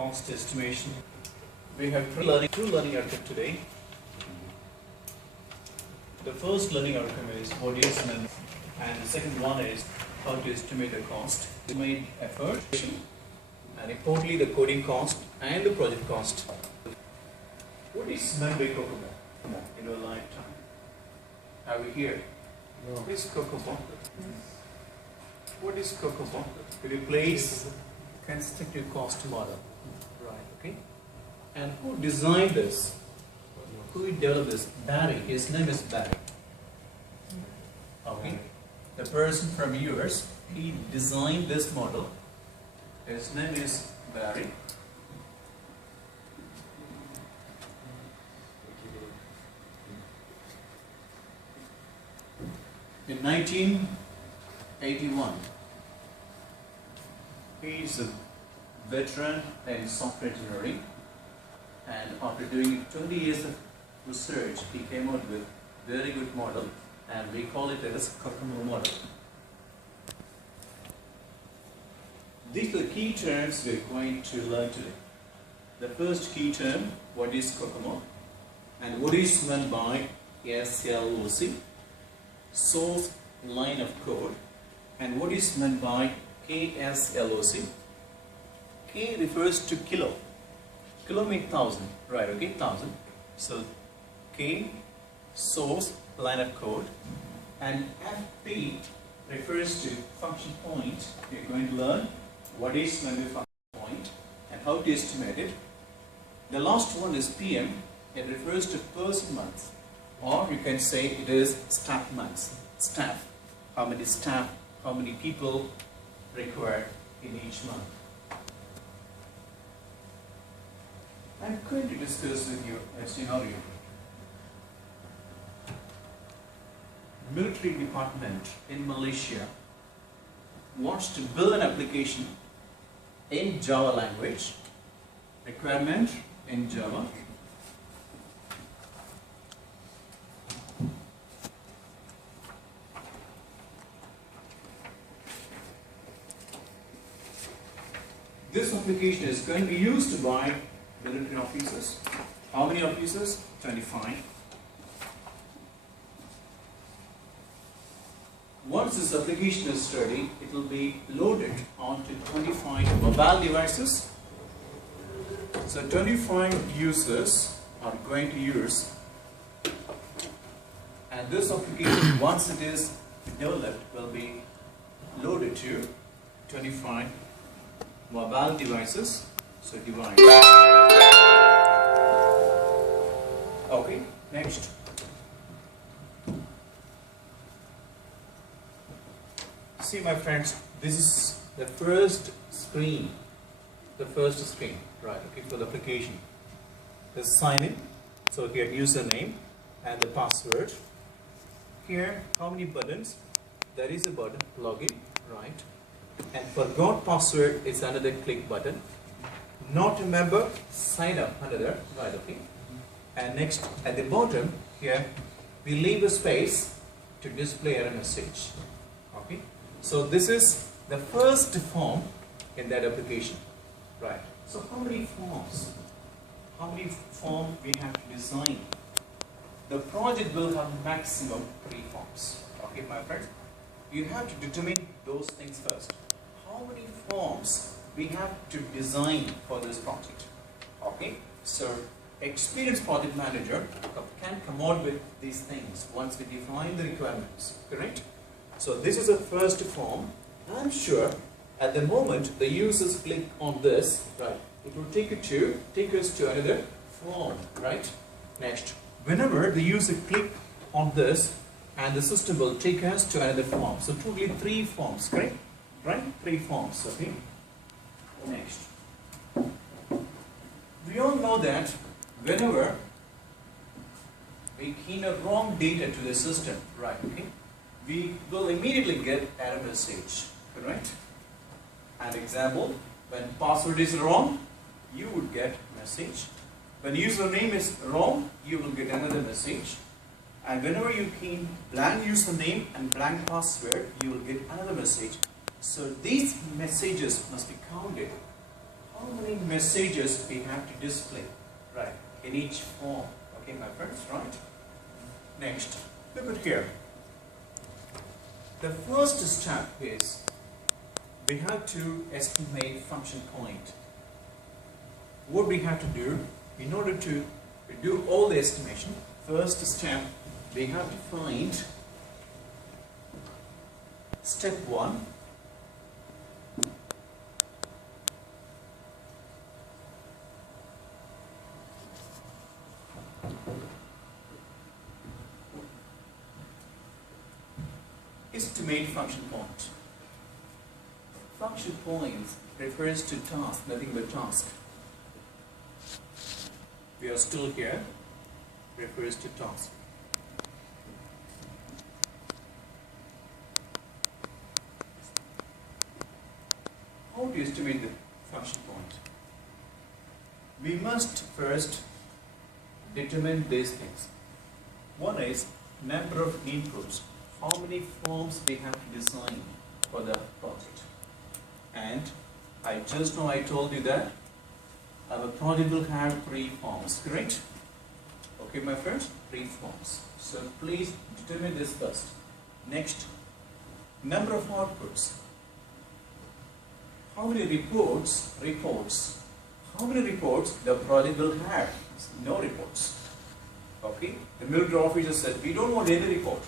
cost estimation. We have two learning outcomes today. The first learning outcome is what is and the second one is how to estimate the cost, estimate effort, and importantly the coding cost and the project cost. What is meant by COCOMO in your lifetime? Are we here? No. What is COCOMO? What is COCOMO? Could you please constructive cost model? Right, okay. And who designed this? Who developed this? Barry. His name is Barry. Okay. The person from US, he designed this model. His name is Barry. In 1981, he is a veteran in software engineering, and after doing 20 years of research, he came out with a very good model, and we call it as COCOMO model. These are the key terms we are going to learn today. The first key term, what is COCOMO, and what is meant by SLOC, source line of code, and what is meant by KSLOC. K refers to kilo. Kilo means 1,000, right? Okay, 1,000. So K, source line of code, and FP refers to function point. We are going to learn what is meant by function point and how to estimate it. The last one is PM. It refers to person months, or you can say it is staff months. Staff. How many staff, how many people required in each month. I'm going to discuss with you a scenario. Military department in Malaysia wants to build an application in Java language. Requirement in Java. This application is going to be used by military officers. How many officers? 25. Once this application is ready, it will be loaded onto 25 mobile devices. So 25 users are going to use, and this application, once it is developed, will be loaded to 25 mobile devices. So divide. Okay, next. See, my friends, this is the first screen. Right, okay, for the application. The sign in. So here username and the password. Here, how many buttons? There is a button, login, right? And forgot password is another click button. Not a member, sign up, another, right, okay. And next, at the bottom here, we leave a space to display error message. Okay. So this is the first form in that application, right? So how many forms? How many forms we have to design? The project will have maximum 3 forms. Okay, my friends. You have to determine those things first. How many forms we have to design for this project? Okay, so experienced project manager can come out with these things once we define the requirements, correct? So this is the first form. I'm sure at the moment the users click on this, right, it will take us to another form, right? Next, whenever the user click on this, and the system will take us to another form. So totally 3 forms, correct? Right? 3 forms, okay? Next. We all know that whenever we key in a wrong data to the system, right, okay, we will immediately get error message, correct? An example, when password is wrong, you would get message. When username is wrong, you will get another message. And whenever you key in blank username and blank password, you will get another message. So these messages must be counted. How many messages we have to display, right, in each form. Okay, my friends, right? Next, look at here. The first step is we have to estimate function point. What we have to do in order to do all the estimation, first step we have to find step 1. Estimate function point. Function points refers to task, nothing but task. We are still here, refers to task. How do you estimate the function point? We must first determine these things. One is number of inputs. How many forms we have to design for the project. And I told you that our project will have 3 forms, correct? Okay, my friends, 3 forms. So please determine this first. Next, number of outputs. How many reports, how many reports the project will have? No reports. Okay, the military officer said, we don't want any report.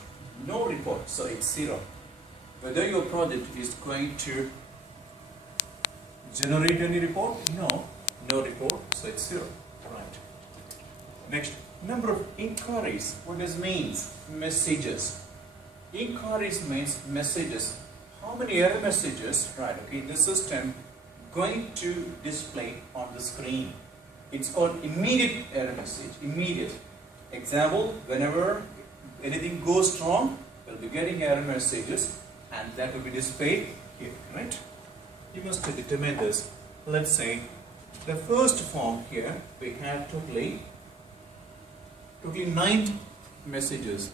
No report, so it's 0. Whether your project is going to generate any report? No report, so it's 0. Right. Next, number of inquiries. What does it mean? Messages. Inquiries means messages. How many error messages, right, okay, the system going to display on the screen? It's called immediate error message. Immediate. Example, whenever anything goes wrong, we'll be getting error messages and that will be displayed here, right? You must determine this. Let's say the first form here, we have totally 9 messages.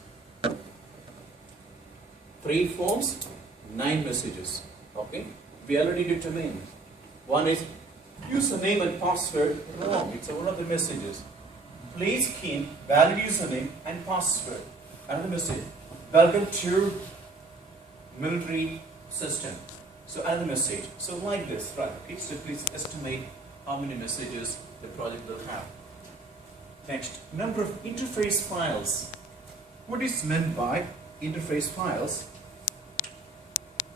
3 forms, 9 messages. Okay? We already determined. One is username and password wrong. It's one of the messages. Please key valid username and password. Another message, welcome to military system. So another message. So like this, right? Okay, so please estimate how many messages the project will have. Next, number of interface files. What is meant by interface files?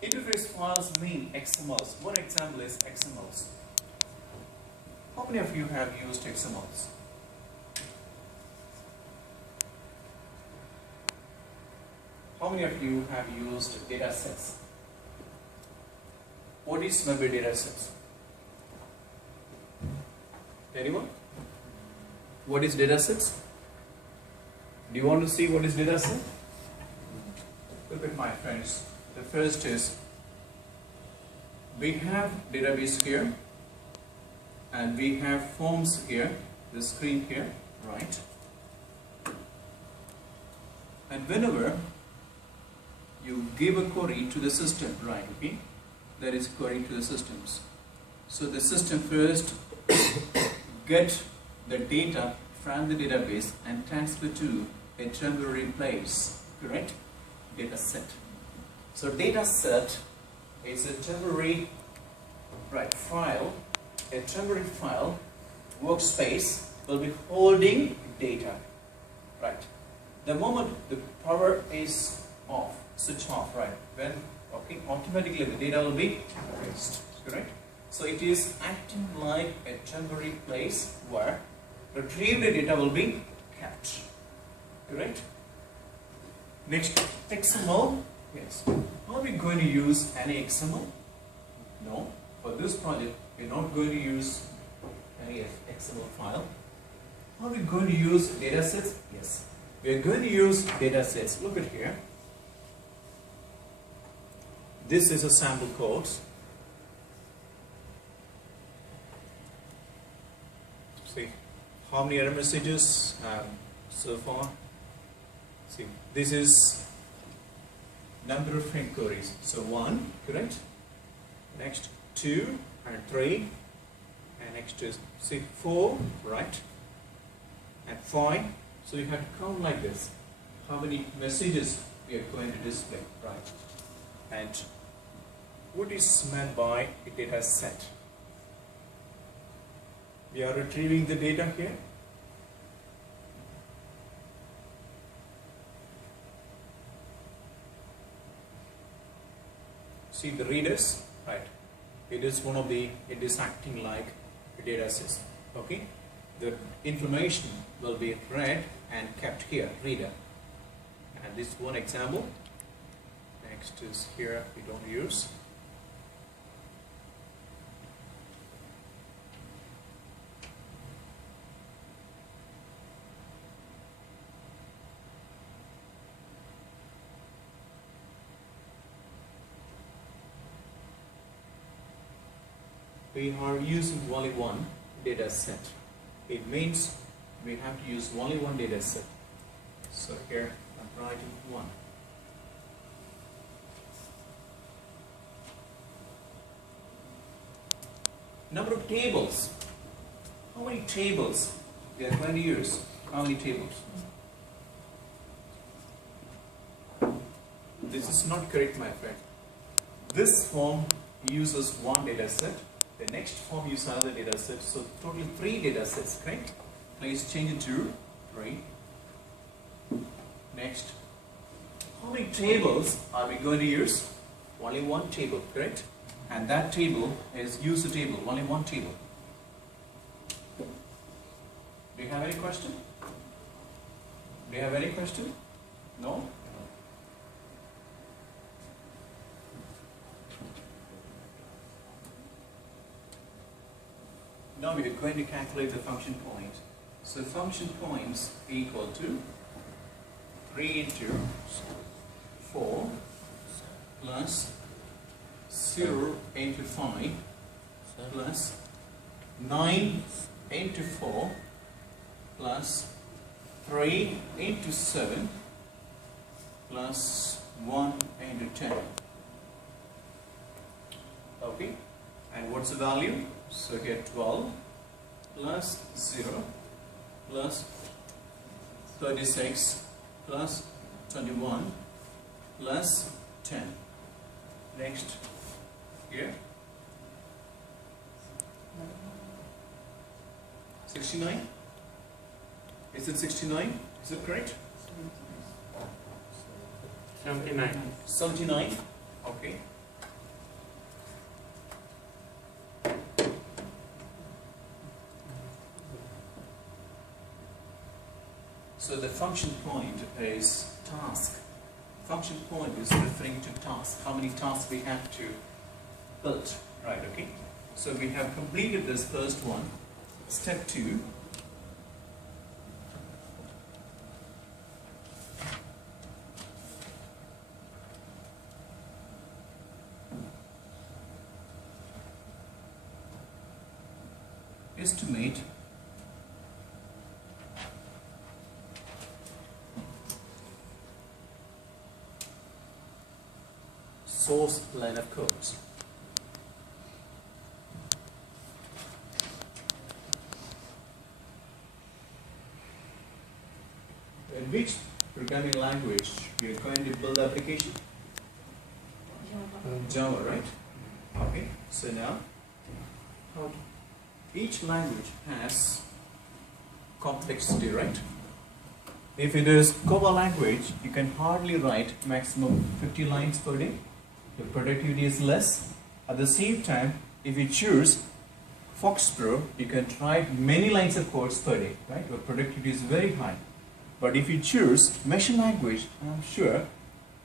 Interface files mean XMLs. One example is XMLs. How many of you have used XMLs? How many of you have used data sets? What is meant by data sets? Anyone? What is data sets? Do you want to see what is data set? Look at my friends. The first is we have database here and we have forms here, the screen here, right? And whenever you give a query to the system, right, okay? That is query to the systems. So the system first get the data from the database and transfer to a temporary place, correct? Data set. So data set is a temporary, right, file. A temporary file workspace will be holding data, right? The moment the power is off, switch off, right, when, okay, automatically the data will be erased, correct? So it is acting like a temporary place where retrieved data will be kept, correct? Next, XML. Yes. Are we going to use any XML? No. For this project, we're not going to use any XML file. Are we going to use data sets? Yes. We're going to use data sets. Look at here. This is a sample code. See how many error messages so far. See, this is number of inquiries. So 1, correct? Next 2 and 3, and Next is, see, 4, right? And 5. So you have to count like this. How many messages we are going to display, right? And what is meant by data set? We are retrieving the data here. See the readers, right? It is acting like a data system, okay? The information will be read and kept here, reader. And this is one example. Next is here, we don't use. We are using only one data set. It means we have to use only one data set. So here I'm writing 1. Number of tables. How many tables we are going to use? How many tables? This is not correct, my friend. This form uses one data set. The next form uses another data set. So totally 3 data sets, correct? Please change it to 3. Next, how many tables are we going to use? Only one table, correct? And that table is user table, only one table. Do you have any question? Do you have any question? No? Now we are going to calculate the function point. So function points equal to 3 into 4 plus 0 into 5 plus 9 into 4 plus 3 into 7 plus 1 into 10. Okay, and what's the value? So here 12 plus 0 plus 36 plus 21 plus 10. Next, here 69. Is it 69? Is it correct? 79. 79. Okay. So the function point is task. Function point is referring to task. How many tasks we have to build, right? Okay. So we have completed this first one. Step 2. Estimate source line of codes. In which programming language we are going to build the application? Java, right? Okay. So now, each language has complexity, right? If it is COCOMO language, you can hardly write maximum 50 lines per day. The productivity is less. At the same time, if you choose Fox Pro, you can write many lines of codes per day, right? Your productivity is very high. But if you choose machine language, I'm sure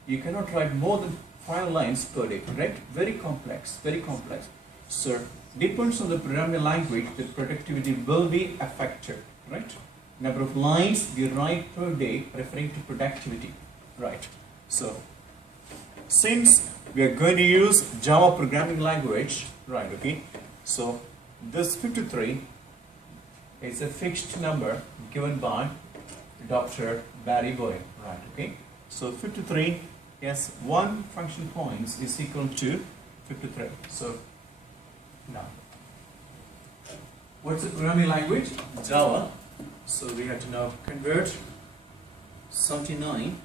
you cannot write more than 5 lines per day, correct? Very complex, very complex. So, depends on the programming language, the productivity will be affected, right? Number of lines we write per day referring to productivity, right? So, since we are going to use Java programming language, right, okay? So, this 53 is a fixed number given by Dr. Barry Boyle, right, okay? So, 53, yes, one function points is equal to 53. So, now, What's the programming language? Java. So we have to now convert 79,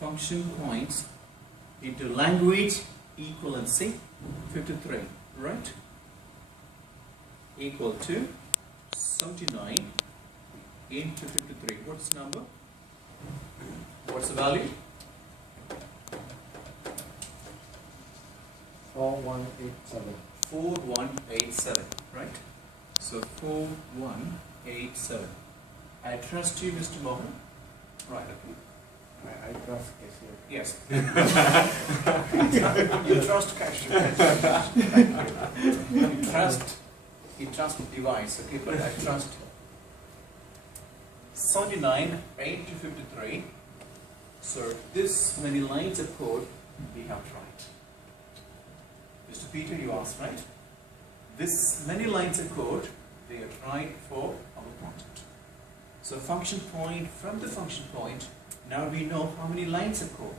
function points into language equivalency 53, right? Equal to 79 into 53. What's the number? What's the value? 4187. 4187, right? So 4187. I trust you, Mr. Mohan. Right, okay. I trust cashier. Yes. You trust cashier. You trust device, okay, but I trust 79, 8 to 53. So this many lines of code we have tried. Mr. Peter, you asked, right? This many lines of code they have tried for our project. So function point, from the function point, now we know how many lines of code.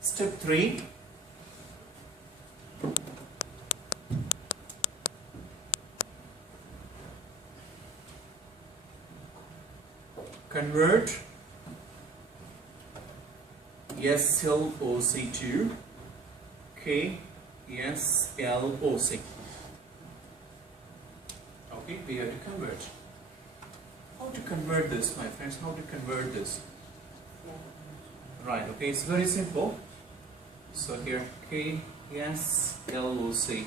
Step 3. Convert SLOC to KSLOC. Okay, we have to convert. How to convert this, my friends? How to convert this? Right, okay, it's very simple. So here, KSLOC.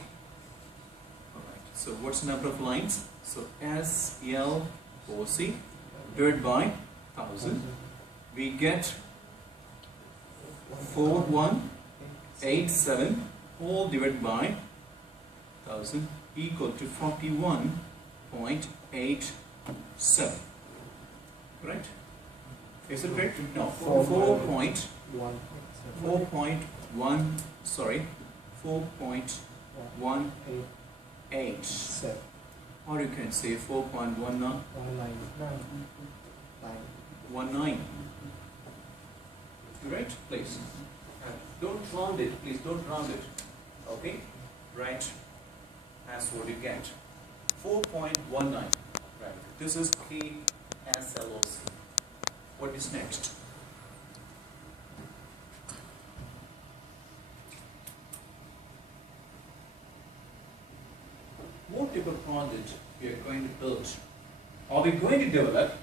Alright, so what's the number of lines? So SLOC divided by 1000. We get 4187 all divided by 1000 equal to 41.87. Correct? Is it correct? No, 4.18. Or you can say 4.19. 19. Right? Please. Don't round it. Please don't round it. Okay? Right. That's what you get. 4.19. Right. This is KSLOC. What is next? What type of project we are going to build? Are we going to develop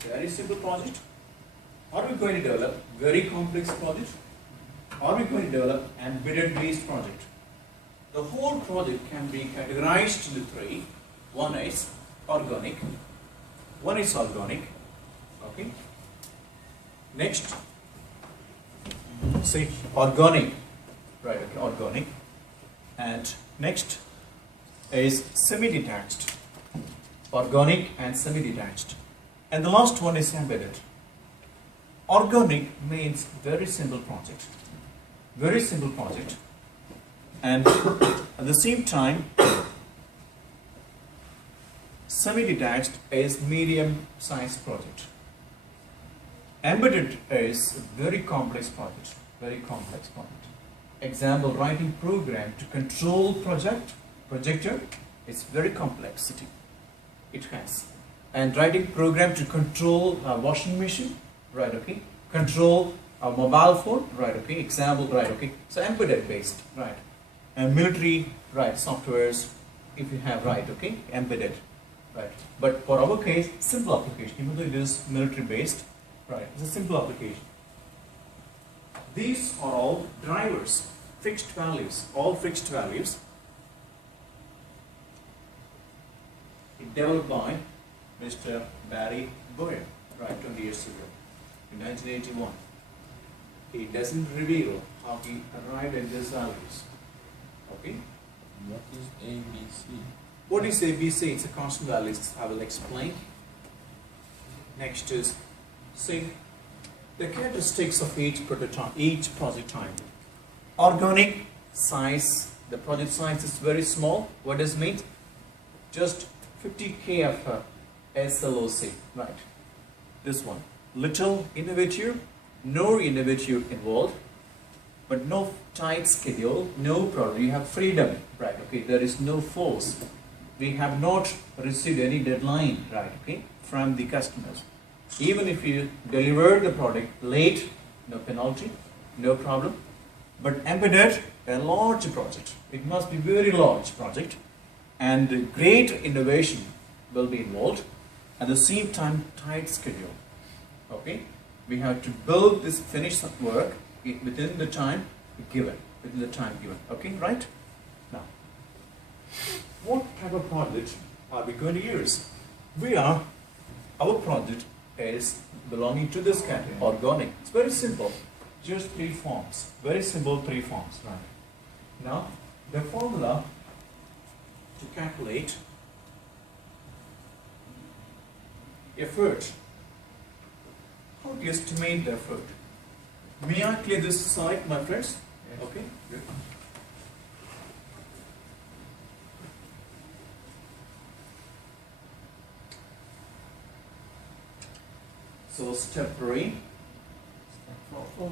very simple project? Are we going to develop very complex project? Are we going to develop embedded based project? The whole project can be categorized into 3. One is organic. Okay. Next, say organic. Right, okay, organic. And next is semi-detached. Organic and semi-detached. And the last one is embedded. Organic means very simple project. Very simple project. And at the same time, semi-detached is medium-sized project. Embedded is a very complex project. Very complex project. Example, writing program to control projector is very complexity. It has. And writing program to control a washing machine, right, okay. Control a mobile phone, right, okay. Example, right, okay. So embedded based, right. And military, right, softwares, if you have, right, okay, embedded, right. But for our case, simple application, even though it is military based, right, it's a simple application. These are all drivers, fixed values, all fixed values developed by Mr. Barry Boyer, right, 20 years ago, in 1981. He doesn't reveal how he arrived at these values. Okay? What is ABC? What is ABC? It's a constant value. I will explain. Next is, see, the characteristics of each project type. Organic size, the project size is very small. What does it mean? Just 50K of SLOC, right? This one. Little innovative, no innovative involved, but no tight schedule, no problem. You have freedom, right? Okay, there is no force. we have not received any deadline, right, okay, from the customers. Even if you deliver the product late, no penalty, no problem. But embedded, a large project. It must be very large project, and great innovation will be involved. At the same time, tight schedule. Okay, we have to build this finished work within the time given. Okay, right? Now, what type of project are we going to use? Our project is belonging to this category, organic. It's very simple. Just 3 forms. Very simple 3 forms. Right. Now, the formula to calculate effort. How do you estimate the effort? May I clear this slide, my friends? Yes. Okay, good. So step 3,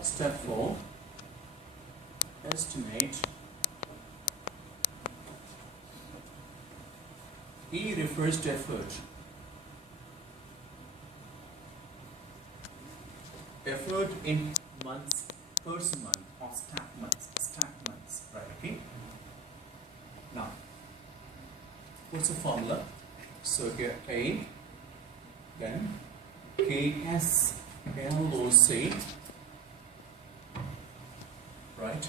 step 4, estimate. E refers to effort. Effort in months, person month, or stack months, right, okay? Now, what's the formula? So here A, then KSLOC, right?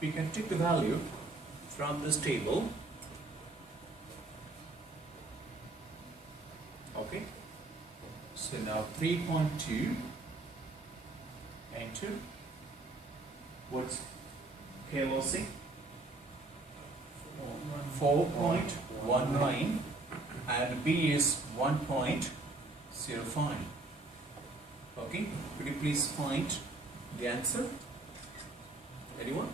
We can take the value from this table, okay? So now 3.2 into what's KLOC? 4.19, and B is 1.05. Okay, could you please find the answer? Anyone?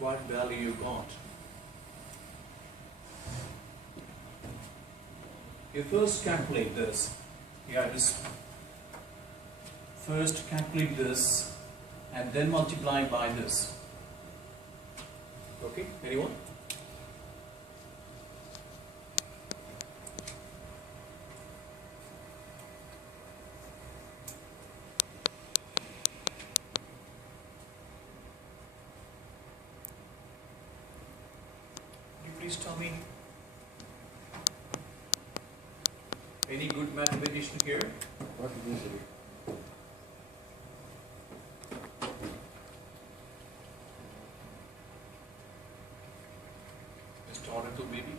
What value you got? You first calculate this. Yeah, just first calculate this and then multiply by this. Okay, anyone? Please tell me, any good mathematician here? What is it? Mr. Oracle, maybe?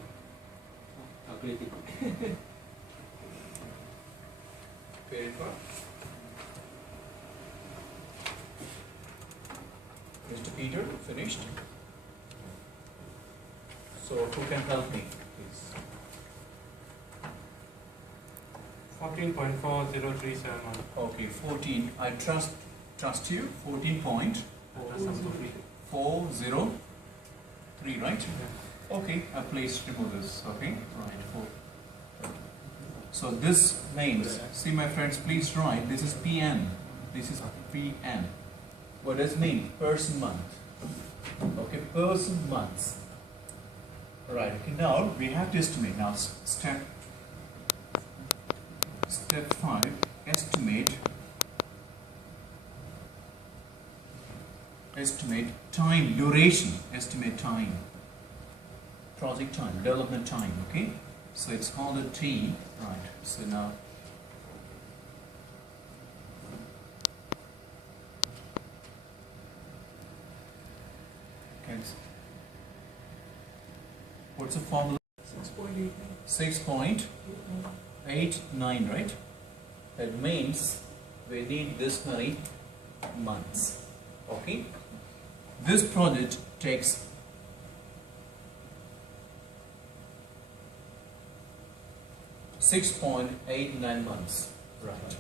Calculating. Very far. Mr. Peter, finished? So who can help me, please? 14.4037. Okay, 14. I trust you. 14.403, right? Okay, please remove this. Okay, right. So this means, see my friends, please write. This is PN. This is PN. What does it mean? Person month. Okay, person months. Right, okay, now we have to estimate. Now step 5, estimate time, duration, estimate time, project time, development time, okay? So it's called a T, right? So now what's the formula? 6.89, right? That means we need this many months. Okay? This project takes 6.89 months. Right.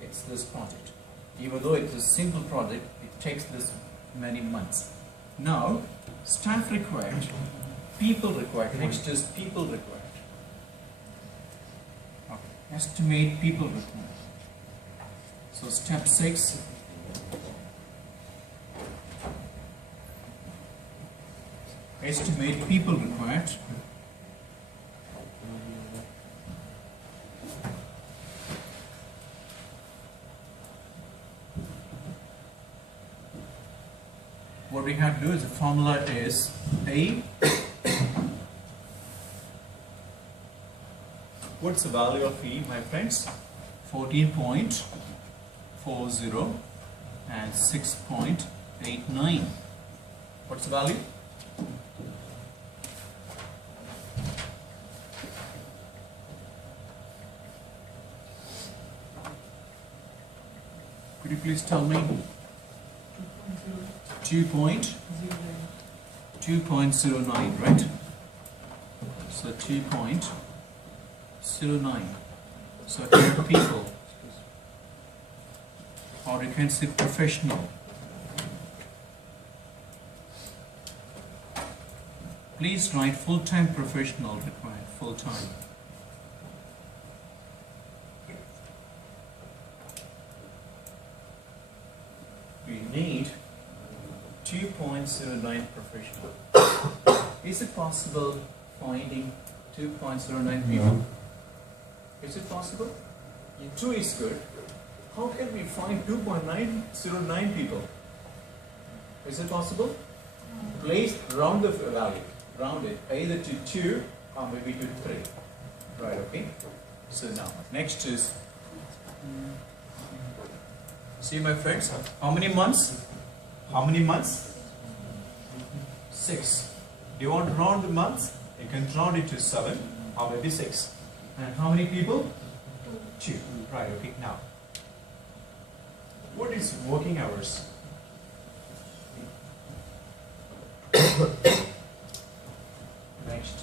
It's this project. Even though it's a simple project, it takes this many months. Now, staff required people required. Next is people required. Okay. Estimate people required. So step 6. Estimate people required. What we have to do is the formula is A. What's the value of E, my friends? 14.40 and 6.89. What's the value? Could you please tell me? 2.09, right? So 2.09. So here people, or you can say professional. Please write full-time professional required, full-time. We need 2.09 professional. Is it possible finding 2.09 people? Is it possible? 2 is good. How can we find 2.909 people? Is it possible? Please round the value. Round it either to 2 or maybe to 3. Right, okay? So now, next is, see my friends, how many months? How many months? 6. Do you want to round the months? You can round it to 7 or maybe 6. And how many people? 2. Right, okay. Now, what is working hours? Next.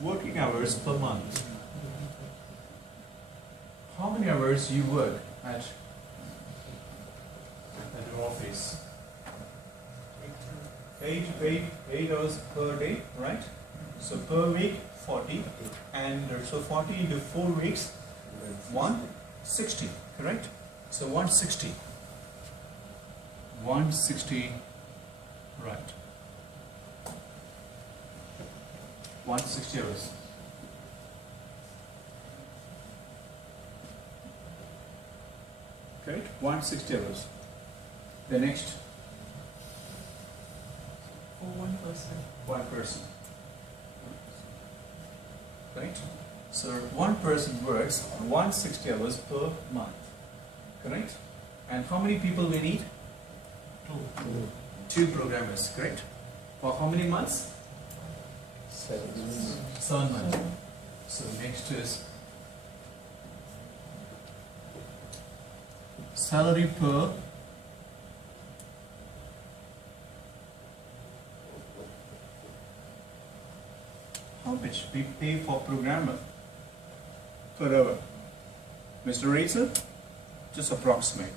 Working hours per month. How many hours you work at your office? 8 hours per day, right? So per week 40, and so 40 into 4 weeks 160, correct? So 160, right? 160 hours. Correct? 160 hours. The next. For one person. One person. Right? So one person works 160 hours per month. Correct? And how many people we need? 2 programmers, correct? For how many months? 7 months. So next is salary per how much we pay for programmer per hour? Mr. Racer, just approximate.